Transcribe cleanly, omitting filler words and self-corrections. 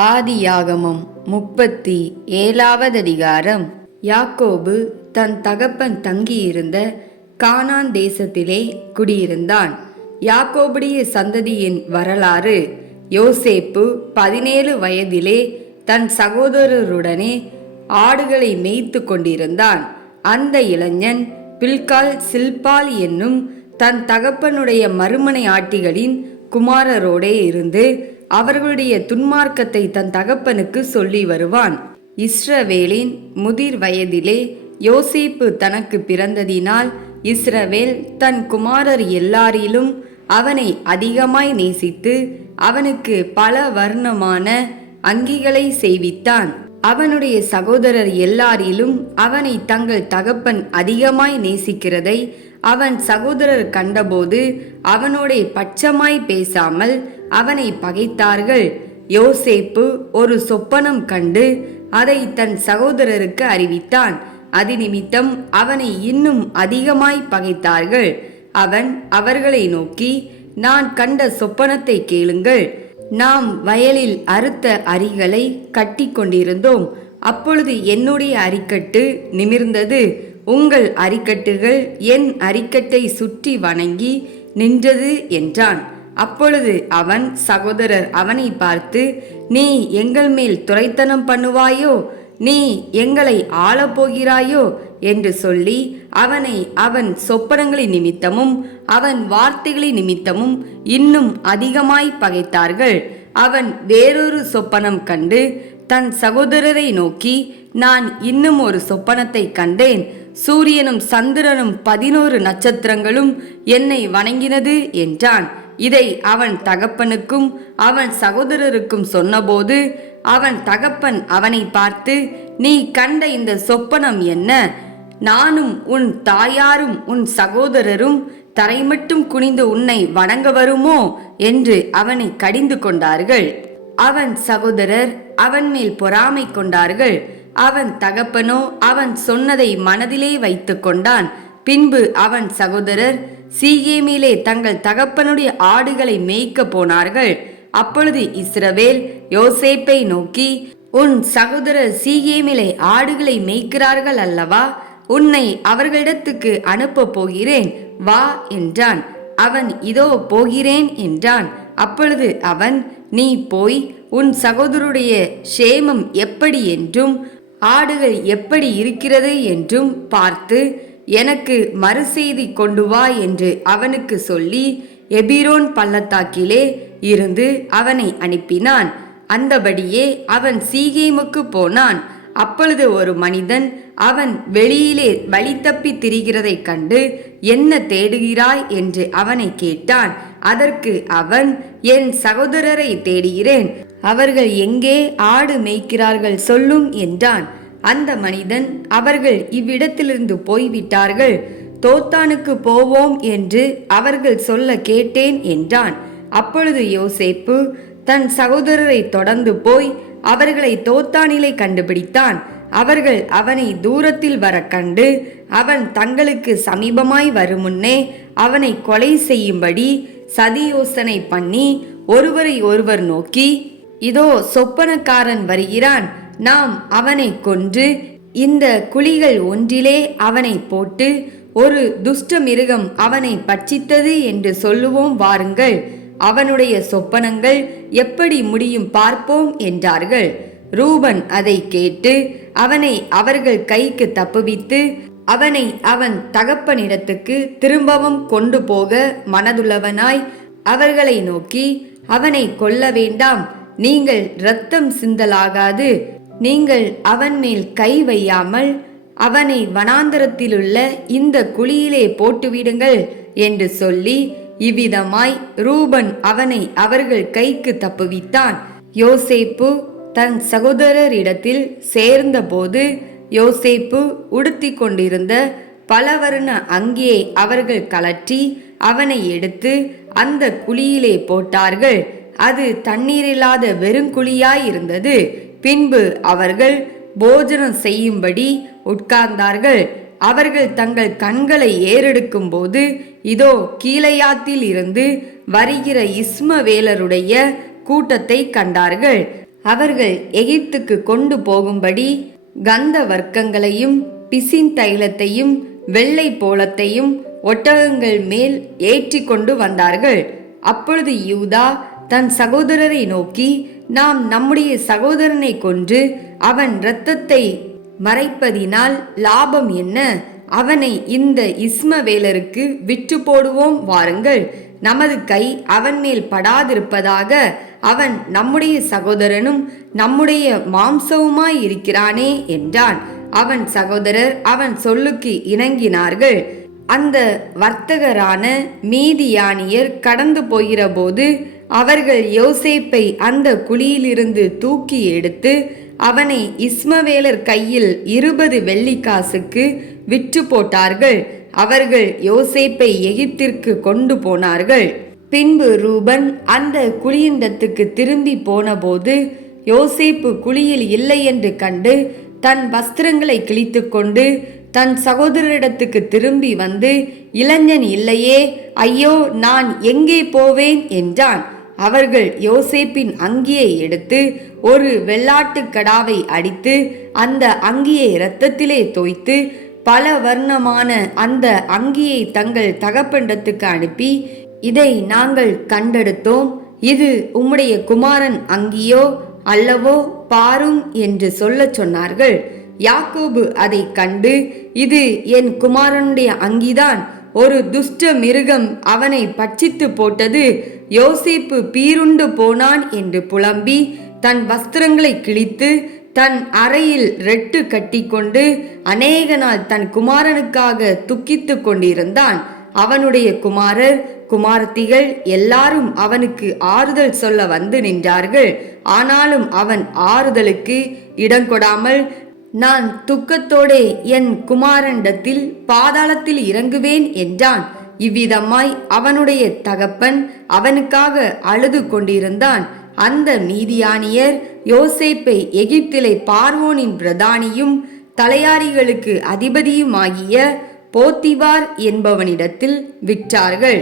ஆதியாகமம் 37வது அதிகாரம். யாக்கோபு தன் தகப்பன் தங்கியிருந்த கானான் தேசத்திலே குடியிருந்தான். யாக்கோபுடைய சந்ததியின் வரலாறு. யோசேப்பு 17 வயதிலே தன் சகோதரருடனே ஆடுகளை மேய்த்து கொண்டிருந்தான். அந்த இளைஞன் பில்காள் சில்பாள் என்னும் தன் தகப்பனுடைய மறுமனை ஆட்டிகளின் குமாரரோடே இருந்து அவர்களுடைய துன்மார்க்கத்தை தன் தகப்பனுக்கு சொல்லி வருவான். இஸ்ரவேலின் முதிர் வயதிலே யோசேப்பு தனக்கு பிறந்ததினால் இஸ்ரவேல் தன் குமாரர் எல்லாரிலும் அவனை அதிகமாய் நேசித்து அவனுக்கு பல வர்ணமான அங்கிகளை செய்வித்தான். அவனுடைய சகோதரர் எல்லாரிலும் அவனை தங்கள் தகப்பன் அதிகமாய் நேசிக்கிறதை அவன் சகோதரர் கண்டபோது அவனோட பட்சமாய் பேசாமல் அவனை பகைத்தார்கள். யோசேப்பு ஒரு சொப்பனம் கண்டு அதை தன் சகோதரருக்கு அறிவித்தான். அது நிமித்தம் அவனை இன்னும் அதிகமாய் பகைத்தார்கள். அவன் அவர்களை நோக்கி, நான் கண்ட சொப்பனத்தை கேளுங்கள். நாம் வயலில் அறுத்த அரிகளை கட்டி கொண்டிருந்தோம். அப்பொழுது என்னுடைய அரிக்கட்டு நிமிர்ந்தது, உங்கள் அரிக்கட்டுகள் என் அரிக்கட்டை சுற்றி வணங்கி நின்றது என்றான். அப்பொழுது அவன் சகோதரர் அவனை பார்த்து, நீ எங்கள் மேல் துரைத்தனம் பண்ணுவாயோ, நீ எங்களை ஆளப்போகிறாயோ என்று சொல்லி அவனை அவன் சொப்பனங்களின் நிமித்தமும் அவன் வார்த்தைகளின் நிமித்தமும் இன்னும் அதிகமாய் பகைத்தார்கள். அவன் வேறொரு சொப்பனம் கண்டு தன் சகோதரரை நோக்கி, நான் இன்னும் ஒரு சொப்பனத்தை கண்டேன். சூரியனும் சந்திரனும் 11 நட்சத்திரங்களும் என்னை வணங்கினது என்றான். இதை அவன் தகப்பனுக்கும் அவன் சகோதரருக்கும் சொன்னபோது அவன் தகப்பன் அவனை பார்த்து, நீ கண்ட இந்த சொப்பனம் என்ன? நானும் உன் தாயாரும் உன் சகோதரரும் தரை மட்டும் குனிந்து உன்னை வணங்க வருமோ என்று அவனை கடிந்து கொண்டார்கள். அவன் சகோதரர் அவன் மேல் பொறாமை கொண்டார்கள். அவன் தகப்பனோ அவன் சொன்னதை மனதிலே வைத்து கொண்டான். பின்பு அவன் சகோதரர் சீகேமிலே தங்கள் தகப்பனுடைய ஆடுகளை மேய்க்க போனார்கள். அப்பொழுது இஸ்ரவேல் யோசேப்பை நோக்கி, உன் சகோதரர் சீகேமிலே ஆடுகளை மேய்க்கிறார்கள் அல்லவா? உன்னை அவர்களிடத்துக்கு அனுப்ப போகிறேன், வா என்றான். அவன் இதோ போகிறேன் என்றான். அப்பொழுது அவன், நீ போய் உன் சகோதரருடைய சேமம் எப்படி என்றும் ஆடுகள் எப்படி இருக்கிறது என்றும் பார்த்து எனக்கு மறுசெய்தி கொண்டு வா என்று அவனுக்கு சொல்லி எபிரோன் பள்ளத்தாக்கிலே இருந்து அவனை அனுப்பினான். அந்தபடியே அவன் சீகேமுக்கு போனான். அப்பொழுது ஒரு மனிதன் அவன் வெளியிலே வழி தப்பி திரிகிறதை கண்டு, என்ன தேடுகிறாய் என்று அவனை கேட்டான். அதற்கு அவன், என் சகோதரரை தேடுகிறேன், அவர்கள் எங்கே ஆடு மேய்க்கிறார்கள் சொல்லும் என்றான். அந்த மனிதன், அவர்கள் இவ்விடத்திலிருந்து போய்விட்டார்கள், தோத்தானுக்கு போவோம் என்று அவர்கள் சொல்ல கேட்டேன் என்றான். அப்பொழுது யோசேப்பு தன் சகோதரரை தொடர்ந்து போய் அவர்களை தோத்தானிலே கண்டுபிடித்தான். அவர்கள் அவனை தூரத்தில் வர கண்டு அவன் தங்களுக்கு சமீபமாய் வருமுன்னே அவனை கொலை செய்யும்படி சதி யோசனை பண்ணி ஒருவரை ஒருவர் நோக்கி, இதோ சொப்பனக்காரன் வருகிறான், நாம் அவனை கொன்று இந்த குழிகள் ஒன்றிலே அவனை போட்டு ஒரு துஷ்ட மிருகம் அவனை பட்சித்தது என்று சொல்லுவோம், வாருங்கள், அவனுடைய சொப்பனங்கள் எப்படி முடியும் பார்ப்போம் என்றார்கள். ரூபன் அதை கேட்டு அவனை அவர்கள் கைக்கு தப்புவித்து அவனை அவன் தகப்பனிடத்துக்கு திரும்பவும் கொண்டு போக மனதுள்ளவனாய் அவர்களை நோக்கி, அவனை கொல்ல வேண்டாம், நீங்கள் இரத்தம் சிந்தலாகாது, நீங்கள் அவன் மேல் கை வையாமல் அவனை வனாந்தரத்திலுள்ள இந்த குழியிலே போட்டுவிடுங்கள் என்று சொல்லி இவ்விதமாய் ரூபன் அவனை அவர்கள் கைக்கு தப்புவித்தான். யோசேப்பு தன் சகோதரரிடத்தில் சேர்ந்தபோது யோசேப்பு உடுத்தி கொண்டிருந்த பலவர்ண அங்கியை அவர்கள் கலற்றி அவனை எடுத்து அந்த குழியிலே போட்டார்கள். அது தண்ணீரில்லாத வெறுங்குழியாயிருந்தது. பின்பு அவர்கள் போஜனம் செய்யும்படி உட்கார்ந்தார்கள். அவர்கள் தங்கள் கண்களை ஏறெடுக்கும் போது இதோ கீலேயாத்தில் இருந்து வருகிற இஸ்மவேலருடைய கூட்டத்தை கண்டார்கள். அவர்கள் எகிப்துக்கு கொண்டு போகும்படி கந்த வர்க்கங்களையும் பிசின் தைலத்தையும் வெள்ளை போலத்தையும் ஒட்டகங்கள் மேல் ஏற்றி கொண்டு வந்தார்கள். அப்பொழுது யூதா தன் சகோதரரை நோக்கி, நாம் நம்முடைய சகோதரனை கொன்று அவன் இரத்தத்தை மறைப்பதினால் லாபம் என்ன? அவனை இந்த இஸ்மவேலருக்கு விற்று போடுவோம் வாருங்கள். நமது கை அவன் மேல் படாதிருப்பதாக. அவன் நம்முடைய சகோதரனும் நம்முடைய மாம்சவுமாய் இருக்கிறானே என்றான். அவன் சகோதரர் அவன் சொல்லுக்கு இணங்கினார்கள். அந்த வர்த்தகரான மீதியானியர் கடந்து போகிற போது அவர்கள் யோசேப்பை அந்த குழியிலிருந்து தூக்கி எடுத்து அவனை இஸ்மவேலர் கையில் 20 வெள்ளிக்காசுக்கு விற்று போட்டார்கள். அவர்கள் யோசேப்பை எகிப்திற்கு கொண்டு போனார்கள். பின்பு ரூபன் அந்த குழியிடத்துக்கு திரும்பி போனபோது யோசேப்பு குழியில் இல்லை என்று கண்டு தன் வஸ்திரங்களை கிழித்து கொண்டு தன் சகோதரரிடத்துக்கு திரும்பி வந்து, இளைஞன் இல்லையே, ஐயோ, நான் எங்கே போவேன் என்றான். அவர்கள் யோசேப்பின் அங்கியை எடுத்து ஒரு வெள்ளாட்டுக்கடாவை அடித்து அந்த அங்கியை இரத்தத்திலே தோய்த்து பல வர்ணமான அந்த அங்கியை தங்கள் தகப்பனிடத்துக்கு அனுப்பி, இதை நாங்கள் கண்டெடுத்தோம், இது உம்முடைய குமாரன் அங்கியோ அல்லவோ, பாரும் என்று சொல்லச் சொன்னார்கள். யாக்கோபு அதை கண்டு, இது என் குமாரனுடைய அங்கிதான், ஒரு துஷ்ட மிருகம் அவனை பட்சித்து போட்டது, யோசேப்பு பீருண்டு போனான் என்று புலம்பி தன் வஸ்திரங்களை கிழித்து தன் அறையில் ரெட்டு கட்டிக்கொண்டு அநேக நாள் தன் குமாரனுக்காக துக்கித்து கொண்டிருந்தான். அவனுடைய குமாரர் குமாரத்திகள் எல்லாரும் அவனுக்கு ஆறுதல் சொல்ல வந்து நின்றார்கள். ஆனாலும் அவன் ஆறுதலுக்கு இடங்கொடாமல், நான் துக்கத்தோடே என் குமாரனிடத்தில் பாதாளத்தில் இறங்குவேன் என்றான். இவ்விதமாய் அவனுடைய தகப்பன் அவனுக்காக அழுது கொண்டிருந்தான். அந்த மீதியானியர் யோசேப்பை எகிப்திலே பார்வோனின் பிரதானியும் தலையாரிகளுக்கு அதிபதியுமாகிய போத்திபார் என்பவனிடத்தில் விற்றார்கள்.